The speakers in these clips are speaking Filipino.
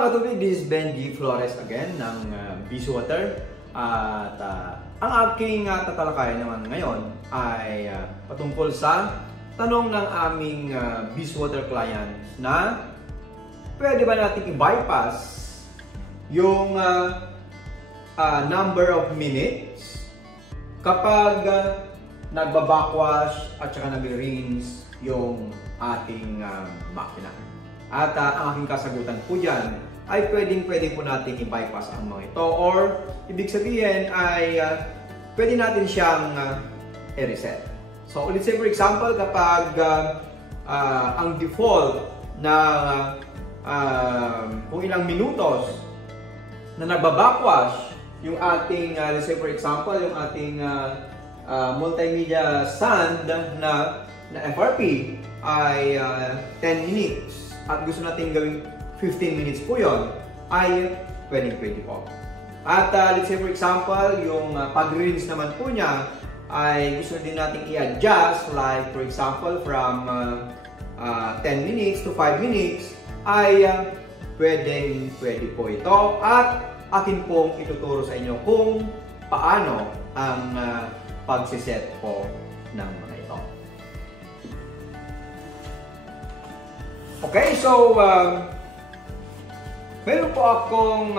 mga katubig, this is Benji Flores again ng Beeswater. At ang aking tatalakayan naman ngayon ay patungkol sa tanong ng aming Beeswater client na pwede ba natin i-bypass yung number of minutes kapag nagbabackwash at saka nag-rinse yung ating makina. At ang aking kasagutan po dyan ay pwede po natin i-bypass ang mga ito, or ibig sabihin ay pwede natin siyang i-reset. So let's say for example, kapag ang default na kung ilang minutos na nagbabackwash yung ating, let's say for example, yung ating multimedia sand na FRP ay 10 minutes at gusto natin gawing 15 minutes po yon, ay pwede po. At let's say for example, yung pag-rinse naman po niya ay gusto din natin i-adjust, like for example from 10 minutes to 5 minutes, ay pwede po ito. At akin pong ituturo sa inyo kung paano ang pagsiset po ng mga ito. Okay, so meron po akong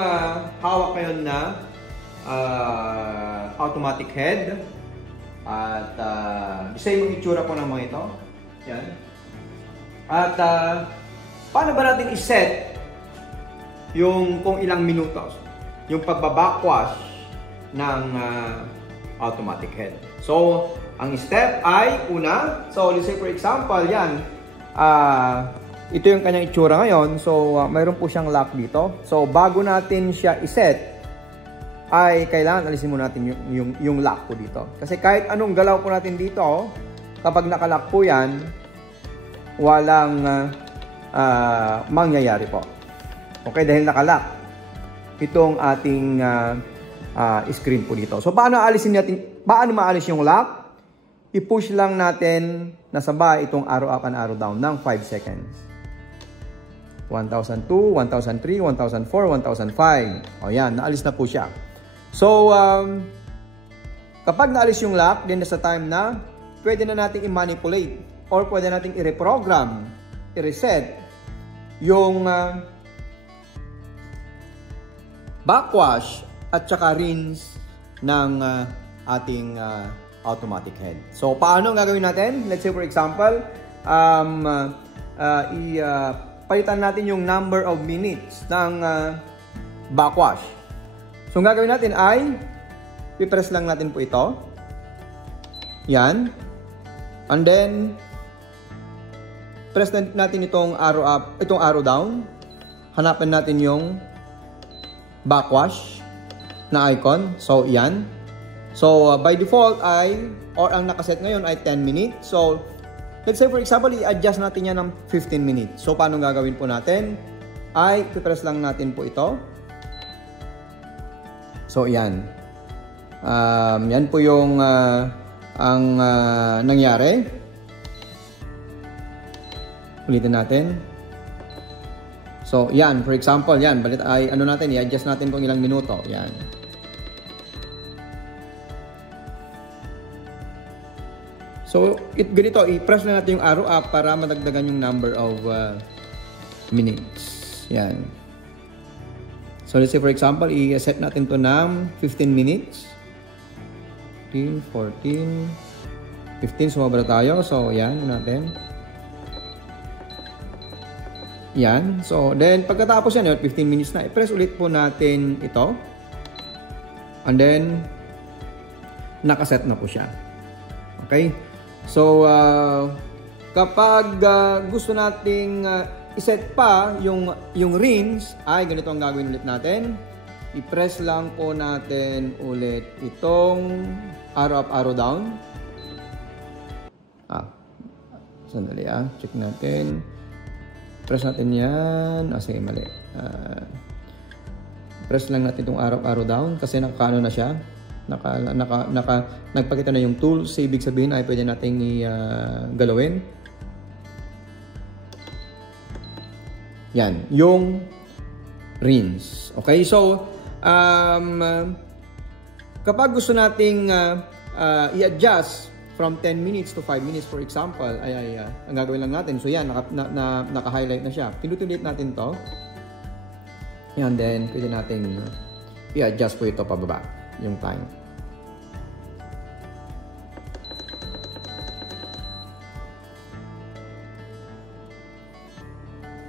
hawak ngayon na automatic head. At isa yung itsura po ng mga ito. Yan. At paano ba natin iset yung kung ilang minutos yung pagbabackwash ng automatic head? So, ang step ay una, so let's say for example, yan, ito yung kanyang itsura ngayon. So, mayroon po siyang lock dito. So, bago natin siya iset, ay kailangan alisin muna natin yung lock po dito. Kasi kahit anong galaw po natin dito, kapag nakalock po yan, walang mangyayari po. Okay, dahil nakalock itong ating screen po dito. So, paano maalis yung lock? I-push lang natin na sabay itong arrow up and arrow down ng 5 seconds. 1002, 1003, 1004, 1005. O yan, naalis na po siya. So, kapag naalis yung lock, then nasa time na pwede na natin i-manipulate or pwede natin i-reprogram, i-reset yung backwash at saka rinse ng ating automatic head. So, paano ang gagawin natin? Let's say for example, palitan natin yung number of minutes ng backwash. So, ang gagawin natin ay i-press lang natin po ito. Yan. And then, press natin itong arrow up, itong arrow down. Hanapin natin yung backwash na icon. So, yan. So, by default or ang nakaset ngayon ay 10 minutes. So, let's say for example, i-adjust natin yan ng 15 minutes. So, paano gagawin po natin? Ay, i-press lang natin po ito. So, yan. Yan po yung ang nangyari. Ulitin natin. So, yan. For example, yan. Balit ay ano natin, i-adjust natin kung ilang minuto. Yan. So, ganito, i-press na natin yung arrow up para madagdagan yung number of minutes. Yan. So, let's say for example, i-set natin to ng 15 minutes. 15, 14, 15, sumabra tayo. So, yan, natin. Yan. So, then, pagkatapos yan, 15 minutes na, i-press ulit po natin ito. And then, nakaset na po siya. Okay? So, kapag gusto nating iset pa yung rinse, ay ganito ang gagawin ulit natin. I-press lang po natin ulit itong arrow up, arrow down. Sandali check natin. Press natin yan. Sige, mali. Press lang natin itong arrow up, arrow down kasi nakakaano na siya. Nagpakita na yung tools. So, ibig sabihin ay pwede nating galawin. Yan. Yung rinse. Okay, so kapag gusto nating i-adjust from 10 minutes to 5 minutes, for example, ang gagawin lang natin, so yan, naka-highlight na siya. Pinutulit natin to. And then, pwede natin i-adjust po ito pababa, yung time.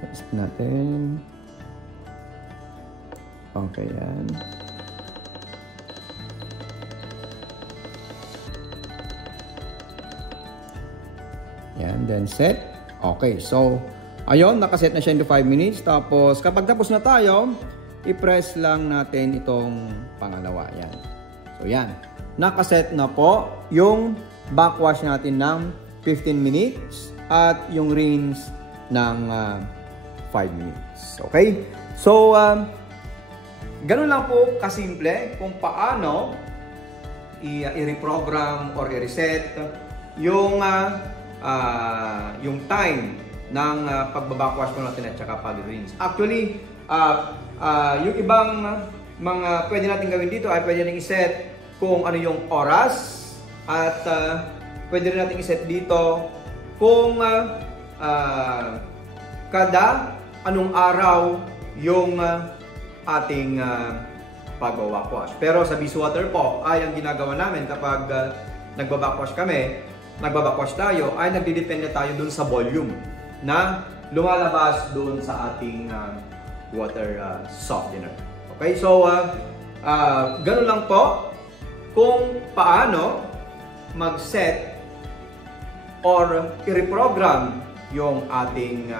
Adjust natin. Okay, yan. Yan, then set. Okay, so, ayun, nakaset na siya into 5 minutes. Tapos, kapag tapos na tayo, i-press lang natin itong pangalawa. Yan. So, yan. Nakaset na po yung backwash natin ng 15 minutes at yung rinse ng 5 minutes. Okay? So, ganun lang po kasimple kung paano i-reprogram or i-reset yung time ng pagbabackwash po natin at saka pag-rinse. Actually, yung ibang mga pwede natin gawin dito ay pwede natin iset kung ano yung oras at pwede rin natin iset dito kung kada anong araw yung ating pag-backwash. Pero sa Beeswater po ay ang ginagawa namin kapag nagbabackwash tayo ay nagdidepende tayo dun sa volume na lumalabas dun sa ating water softener. Okay, so ganun lang po kung paano mag-set or i-reprogram yung ating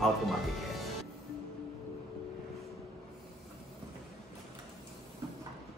automatic.